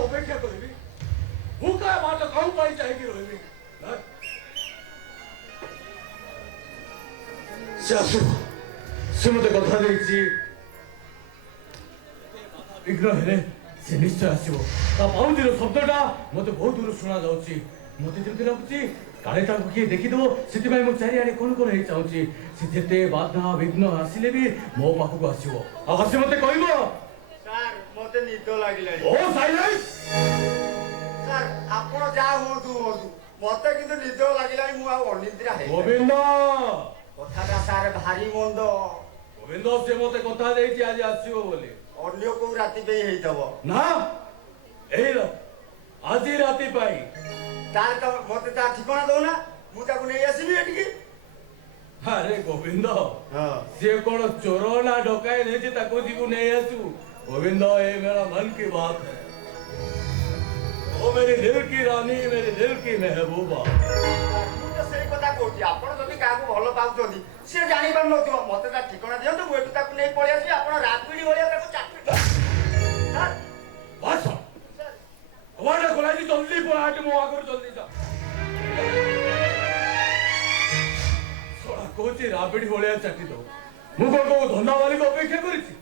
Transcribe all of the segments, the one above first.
अपेक्षा करी मु क्या बाट कौन पाई चाहिए रही से मत कथा विघ्न हेले से निश्चय आसो पाउंजीर शब्दटा मत बहुत दूर शुणा जाऊँगी मत जमी लगुच काले किए देखीदेव से चारिड़े कौन कौन हो चाहूँगी से जिते बाधा विघ्न आसिले भी मो पाखक आसो आसे मत कह मते निद लागिला ओ साइलेंस सर आपण जा होदु होदु मते किंतु निद लागिला मु आ अनिद्रा हे गोविंद कथाटा सर भारी मंद गोविंद से मते कथा देछि आज आसीओ बोली अन्य को राति पे हेइतबो ना एही आज राति पाई तार तो मते ता ठिकाना दो ना मु ताको नै आसीबी एटिकी अरे गोविंद हां से कोन चोर ना ढोकाय नेछि ताको जीवु नै आसु गोविंद ये मेरा मन की बात है ओ मेरी दिल की रानी मेरी दिल की महबूबा मु तो सही कथा कहती आपण जदी काको भलो पाउछोनी से जानि पार नथिबो मते ता ठिकाना दियंतु मु एटु ताको नै पळि आसी आपण रातबिडी होलिया ताको चाकरी सर बस वाडा कोलाजी जल्दी पळाट मो आगर जल्दी जा सोडा कोची राबडी होलिया चाटी दो मु को धंदा वाली को अपेक्षा करिछि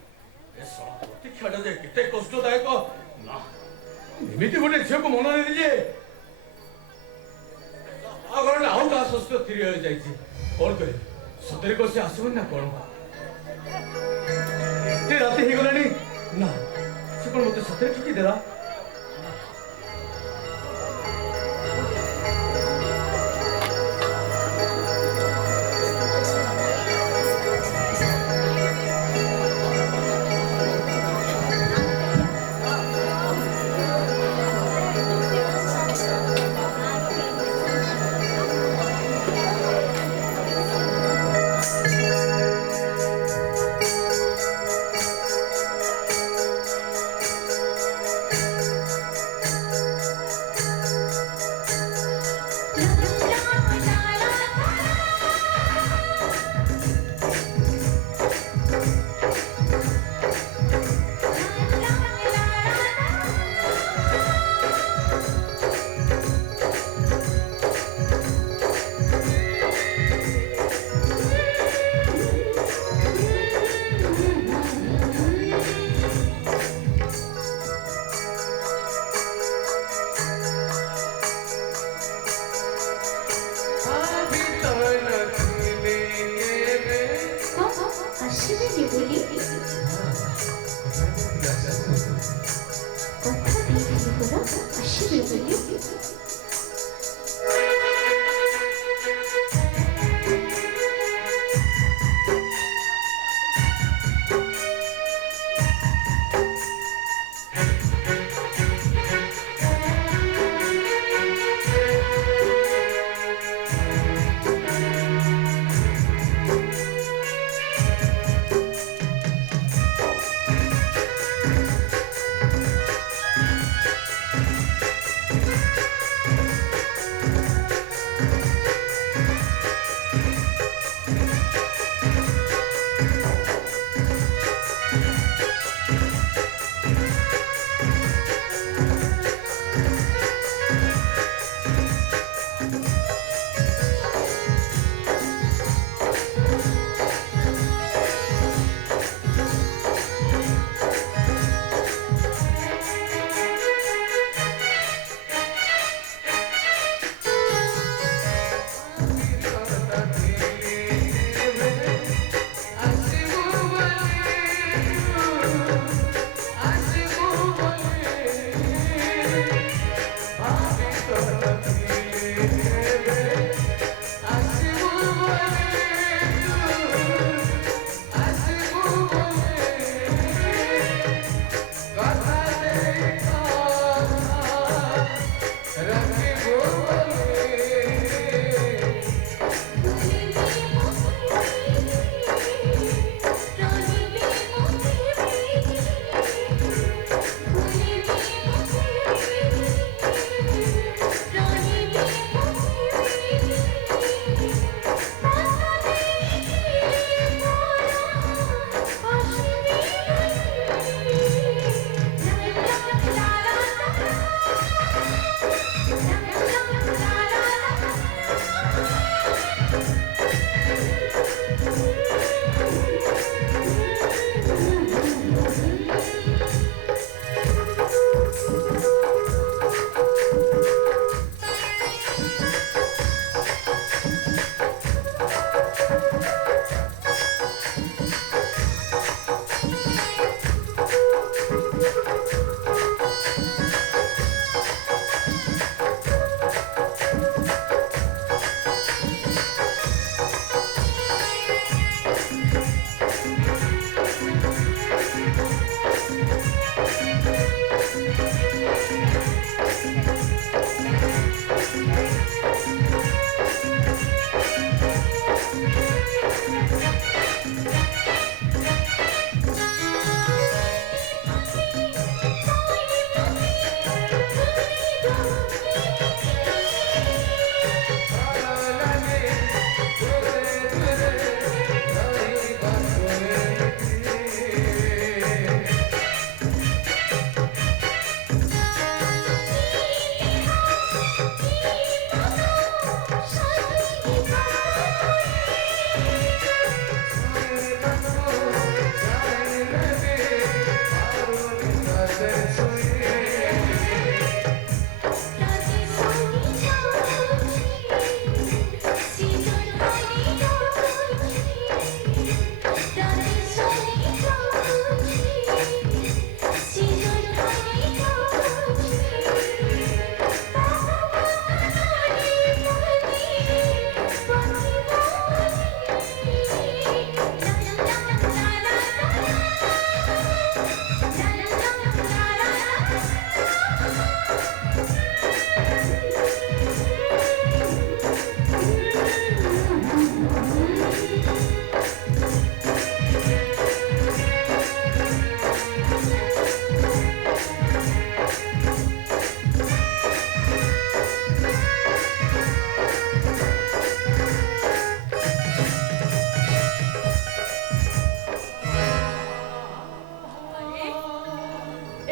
ए सोडा प्रतीक्षाटा जे केते कष्टदायक ना एमिति गोटे झील को मन दीजिए आगर आउ का स्वस्थ स्थिर हो जाइए कौन करे सतरे को से आसबन ना कौन एते राति ही गलानी ना से कौन मते सतरे ठकी देला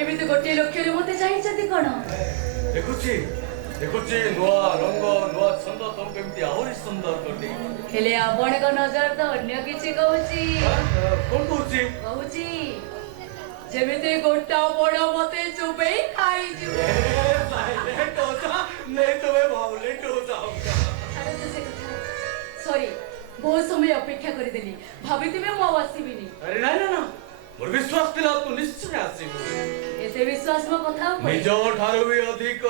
ଏମିତି ଗୋଟିଏ ଲକ୍ଷ୍ୟରେ ମତେ ଚାହିଁଛନ୍ତି କଣ? ଦେଖୁଛି ଦେଖୁଛି ନୂଆ ରଙ୍ଗ ନୂଆ ଛନ୍ଦ ତମକୁ ଏମିତି ଆହୁରି ସୁନ୍ଦର କରିଦେଇ। ହେଲେ ଆପଣଙ୍କ ନଜର ତ ଅନ୍ୟ କିଛି କହୁଛି। କଣ କହୁଛି? କହୁଛି ଯେମିତି ଗୋଟା ବଡ ମତେ ଚୁପେଇ ଖାଇଯିବ। ସରି ବହୁତ ସମୟ ଅପେକ୍ଷା କରିଦେଲି, ଭାବିଥିବେ ମୁଁ ଆଉ ଆସିବିନି। ଆରେ ନାଇଁ ନା ମୋର ବିଶ୍ୱାସ ଥିଲା ତୁ ନିଶ୍ଚୟ ଆସିବୁ। ଏତେ ବିଶ୍ୱାସ ମୋ କଥା ଉପରେ? ନିଜ ଠାରୁ ବି ଅଧିକ।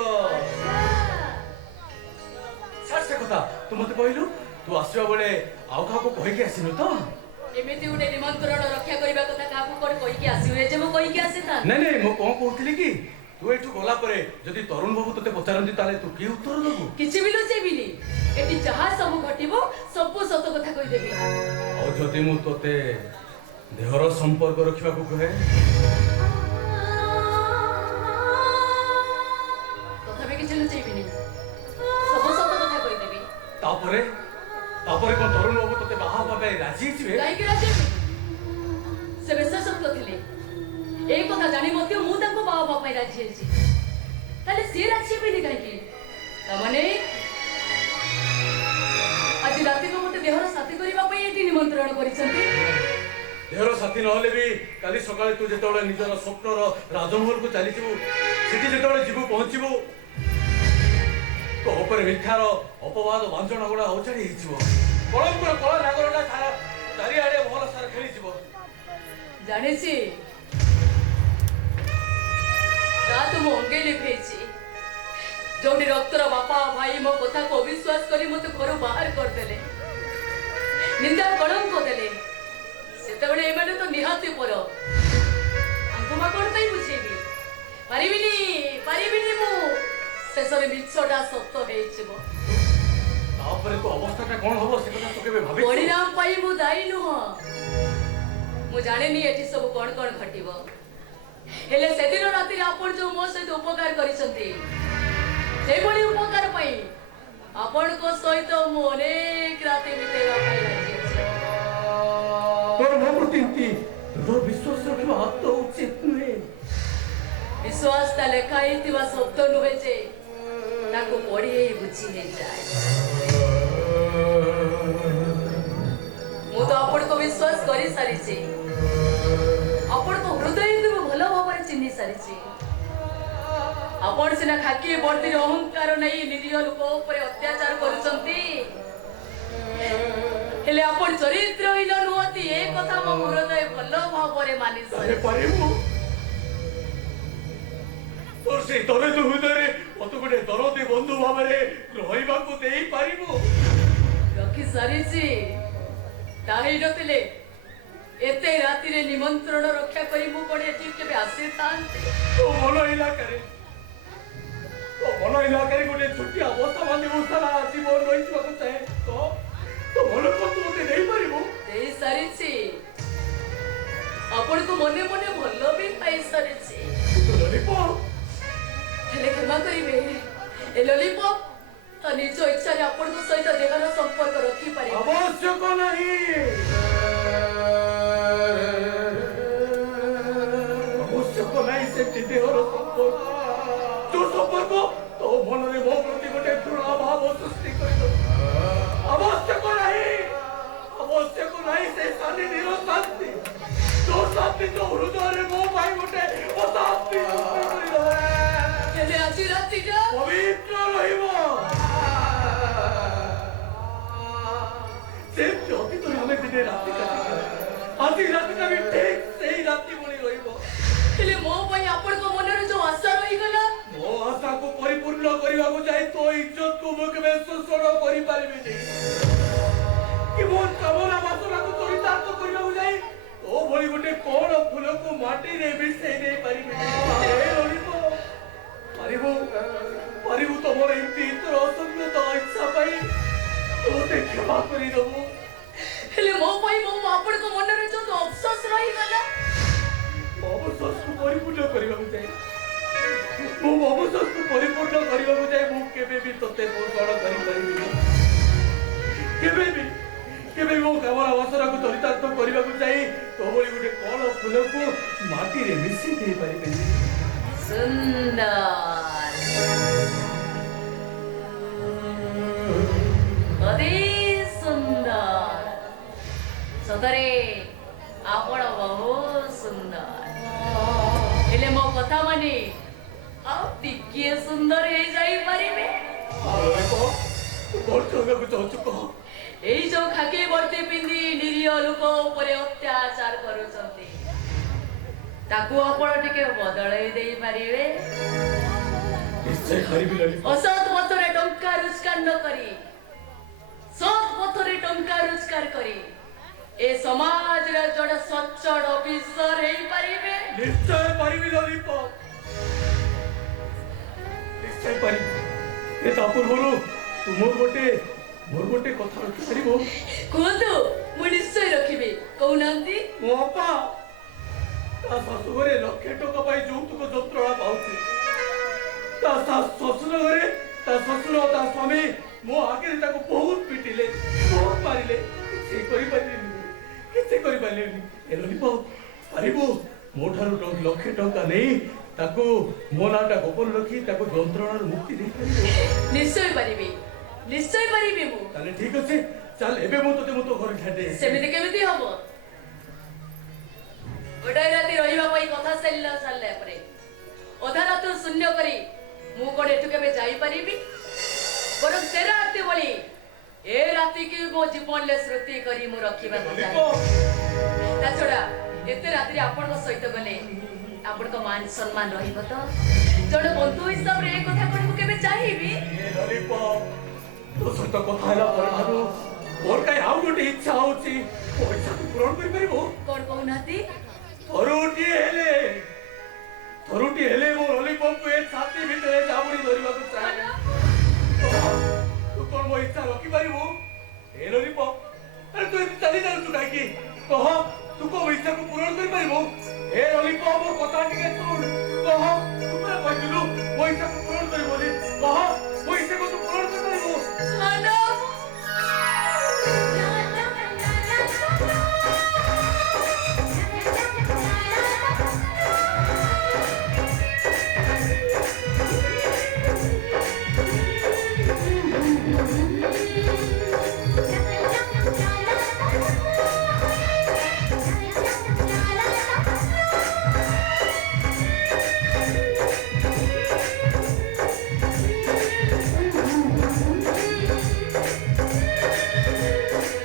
ଛାଡ ସେ କଥା, ତୁ ମତେ କହିଲୁ ତୁ ଆସିବା ବେଳେ ଆଉ କାହାକୁ କହିକି ଆସିନୁ ତ? ଏମିତି ଗୋଟେ ନିମନ୍ତ୍ରଣ ରକ୍ଷା କରିବା କଥା କାହାକୁ କଣ କହିକି ଆସିବେ ଯେ ମୁଁ କହିକି ଆସିଥାନ୍ତି? ନାଇଁ ନାଇଁ ମୁଁ କଣ କହୁଥିଲି କି ତୁ ଏଠୁ ଗଲା ପରେ ଯଦି ତରୁଣ ବାବୁ ତତେ ପଚାରନ୍ତି ତାହେଲେ ତୁ କି ଉତ୍ତର ଦବୁ? କିଛି ବି ଲୁଚେଇବିନି, ଏଠି ଯାହା ସବୁ ଘଟିବ ସବୁ ସତ କଥା କହିଦେବି। ଆଉ ଯଦି ମୁଁ ତତେ ଦେହର ସମ୍ପର୍କ ରଖିବାକୁ କହେ? ତଥାପି କିଛି ଲୁଚେଇବିନି, ସବୁ ସତ କଥା କହିଦେବି। ତାପରେ ତାପରେ କଣ ତରୁଣ ବାବୁ ତତେ ବାହା ହେବା ପାଇଁ ରାଜି ହେଇଯିବେ? କାହିଁକି ରାଜି ହେବେନି? ସେ ବିଶେଷଜ୍ଞ ଥିଲେ, ଏଇ କଥା ଜାଣି ମଧ୍ୟ ମୁଁ ତାଙ୍କୁ ବାହା ହେବା ପାଇଁ ରାଜି ହେଇଛି, ତାହେଲେ ସିଏ ରାଜି ହେବେନି କାହିଁକି? ତାମାନେ ଆଜି ରାତିକୁ ମତେ ଦେହର ସାଥୀ କରିବା ପାଇଁ ଏଠି ନିମନ୍ତ୍ରଣ କରିଛନ୍ତି। ଦେହର ସାଥୀ ନହେଲେ ବି କାଲି ସକାଳେ ତୁ ଯେତେବେଳେ ନିଜର ସ୍ୱପ୍ନର ରାଜମହଲକୁ ଚାଲିଯିବୁ, ସେଠି ଯେତେବେଳେ ଯିବୁ ପହଞ୍ଚିବୁ, ତୋ ଉପରେ ମିଥ୍ୟାର ଅପବାଦ ବାଞ୍ଛଣା ଗୁଡା ଅଚାଡ଼ି ହେଇଯିବ। କଳଙ୍କର କଳା ନାଗରଟା ସାରା ଚାରିଆଡେ ମହଲ ସାରା ଖେଳିଯିବ। ଜାଣିଛି ତା ତୁ ମୁଁ ଅଙ୍ଗେ ଲିଭେଇଛି, ଯୋଉଠି ରକ୍ତର ବାପା ଭାଇ ମୋ କଥାକୁ ଅବିଶ୍ୱାସ କରି ମତେ ଘରୁ ବାହାର କରିଦେଲେ, ନିନ୍ଦା କଳଙ୍କ ଦେଲେ, ସେତେବେଳେ ଏମାନେ ତ ନିହାତି ପର। ଆଙ୍କୁ ମା କଣ ପାଇଁ ବୁଝେଇବି? ପାରିବିନି ମୁଁ। ଶେଷରେ ମିଛଟା ସତ ହେଇଯିବ। ତାପରେ ତୋ ଅବସ୍ଥାଟା କଣ ହବ ସେ କଥା ତୁ କେବେ ଭାବିଛୁ? ପରିଣାମ ପାଇଁ ମୁଁ ଦାୟୀ ନୁହଁ। ମୁଁ ଜାଣିନି ଏଠି ସବୁ କଣ କଣ ଘଟିବ, ହେଲେ ସେଦିନ ରାତିରେ ଆପଣ ଯୋଉ ମୋ ସହିତ ଉପକାର କରିଛନ୍ତି, ସେଇଭଳି ଉପକାର ପାଇଁ ଆପଣଙ୍କ ସହିତ ମୁଁ ଅନେକ ରାତି ବିତେଇବା ପାଇଁ ରାଜି ଅଛି। ତୋର ମୋ ପ୍ରତି ଏମିତି ଦୃଢ ବିଶ୍ୱାସ ରଖିବା ଆଦୌ ଉଚିତ ନୁହେଁ। ବିଶ୍ୱାସଟା ଲେଖା ହେଇଥିବା ଶବ୍ଦ ନୁହେଁ ଯେ ତାକୁ ପଢି ବୁଝି ହେଇଯାଏ। ମୁଁ ତ ଆପଣଙ୍କୁ ବିଶ୍ୱାସ କରି ସାରିଛି, ଆପଣଙ୍କ ହୃଦୟକୁ ମୁଁ ଭଲ ଭାବରେ ଚିହ୍ନି ସାରିଛି। ଆପଣ ସିନା ଖାକି ବର୍ଦ୍ଧିର ଅହଙ୍କାର ନେଇ ନିରୀହ ଲୋକ ଉପରେ ଅତ୍ୟାଚାର କରୁଛନ୍ତି, ହେଲେ ଆପଣ ଚରିତ୍ରହୀନ ନୁହନ୍ତି, ଏ କଥା ମୋ ହୃଦୟ ଭଲ ଭାବରେ ମାନି ପାରିବୁ। ତୋର ସେଇ ଦରଦ ହୃଦୟରେ ମତେ ଗୋଟେ ଦରଦୀ ବନ୍ଧୁ ଭାବରେ ରହିବାକୁ ଦେଇପାରିବୁ? ରଖି ସାରିଛି। ତାହି ନଥିଲେ एते राति रे निमंत्रण रक्षा करी मु कोडे एठी केबे आसी थांती तो मन इलाकारे गोटे छुट्टी अवस्था बांधी उसारा आसी मोर रही चाहे तो मन को तू मते नहीं पारिबो देई सारिछि आपण को मने मने भलो भी पाई सारिछि तो लॉलीपॉप हेले क्षमा करिवे ए लॉलीपॉप तो निज इच्छा रे आपण को सहित देहर संपर्क रखी पारे आवश्यक नहीं आवश्यक नहीं से देहर संपर्क जो संपर्क तो मन रे मो प्रति गोटे घृणा भाव सृष्टि करिदो आवश्यक नहीं से शांति निरशांति जो शांति तो हृदय रे मो भाई गोटे अशांति सृष्टि करिदो हेले आज राति जा पवित्र रहिबो से ज्योति तो हमें दिने राति आधी राति का भी ठीक सही राति बनी रहिबो हेले मो पई आपण को मन रे जो आशा रही गला मो आशा को परिपूर्ण करबा को जाई तो इज्जत को मुख में सुसड़ करि पारिबे नहीं कि मोर कामना वासना को चरितार्थ करबा को जाई तो भली गोटे कोन फूल को माटी रे मिसै नै पारिबे ए ललितो पारिबु तो मोर इति तो असंग तो इच्छा पाई तो ते क्षमा करि दबो हेले मो पई मो आपण को मन रे जो अफसोस रही गला अवसर को परिपूर्ण करबा को जाई मो अवसर को परिपूर्ण करबा को जाई मो केबे भी तते पोषण करि परिबे केबे मो कामना वासना को चरितार्थ करबा को जाई तो बोली गोटे कोन फूल को माटी रे मिसि दे परिबे सुंदर अति सुंदर सतरे आपण बहुत सुंदर हेले मो कथा माने आ टिके सुंदर हे जाई परिबे बोल तो को चौचुक एई जो खाकी वर्ती पिंदी निरीह लोक ऊपर अत्याचार करूचंती ताकू आपण टिके बदळई देई परिबे निश्चय करिबि ललित असत पथरे टंका रोजगार न करी सत पथरे टंका रोजगार करी ए समाज रे जड़े सच्चड़ ऑफिसर हेई परिबे निश्चय पारिबि ललित निश्चय पारिबि ए तापुर बोलू तू मोर गोटे कथा रखि परिबो कोतु मु निश्चय रखिबे कहउनांती मो अपा ता शाशु घरे लक्षे टका पाई যৌতুক যন্ত্রণা পাউছি ता শ্বশুর ঘরে ता শ্বশুর ता स्वामी मो आगे ताको बहुत पिटिले बहुत मारिले किसी करि पारिलेनी एलोनी पाउ पारिबो मोठारु लक्षे टका नहीं ताको मो नाटा गोपन रखी ताको যন্ত্রণার मुक्ति दे पारिबो निश्चय परिबे मु ताले ठीक अछि चल एबे मो तो घर छाडे सेमिति केमिति हबो गोटाई राति रहिबा पई कथा सारले परे अधा रात शून्य करी मु कोड एठु केबे जाई परिबी बरं से राति बोली ए राति की मो जीवन ले स्मृति करी मु रखिबा को चाहे ता छोड़ा एते राति रे आपण को सहित गले आपण को मान सम्मान रहिबो तो जण बंधु हिसाब रे ए कथा कोन केबे चाहिबी ए लॉलीपॉप तो सत कथा हला पर भानु और काय आउ गोटे इच्छा होची ओ इच्छा को पूर्ण करि परिबो कोन कहउनाती थरुटी हेले